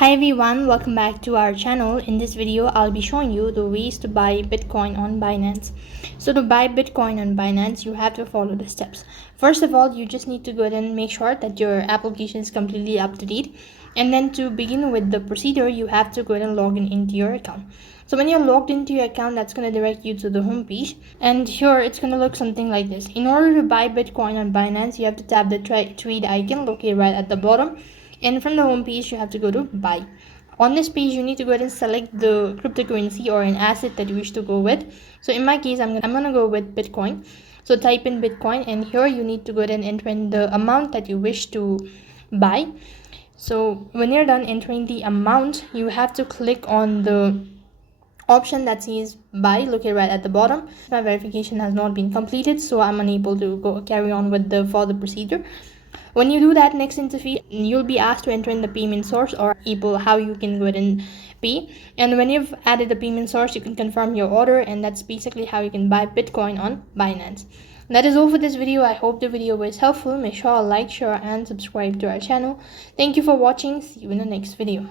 Hi everyone, welcome back to our channel. In this video, I'll be showing you the ways to buy Bitcoin on Binance. So to buy Bitcoin on Binance, you have to follow the steps. First of all, you just need to go ahead and make sure that your application is completely up to date. And then to begin with the procedure, you have to go ahead and log in into your account. So when you're logged into your account, that's going to direct you to the home page. And here, it's going to look something like this. In order to buy Bitcoin on Binance, you have to tap the trade icon located right at the bottom. And from the home page, you have to go to buy. On this page, you need to go ahead and select the cryptocurrency or an asset that you wish to go with. So in my case, I'm gonna go with Bitcoin. So type in Bitcoin, and here you need to go ahead and enter in the amount that you wish to buy. So when you're done entering the amount, you have to click on the option that says buy located right at the bottom. My verification has not been completed, so I'm unable to carry on with the further procedure. When you do that next interface, you'll be asked to enter in the payment source or how you can go ahead and pay. And when you've added the payment source, you can confirm your order, and that's basically how you can buy Bitcoin on Binance. That is all for this video. I hope the video was helpful. Make sure to like, share, and subscribe to our channel. Thank you for watching. See you in the next video.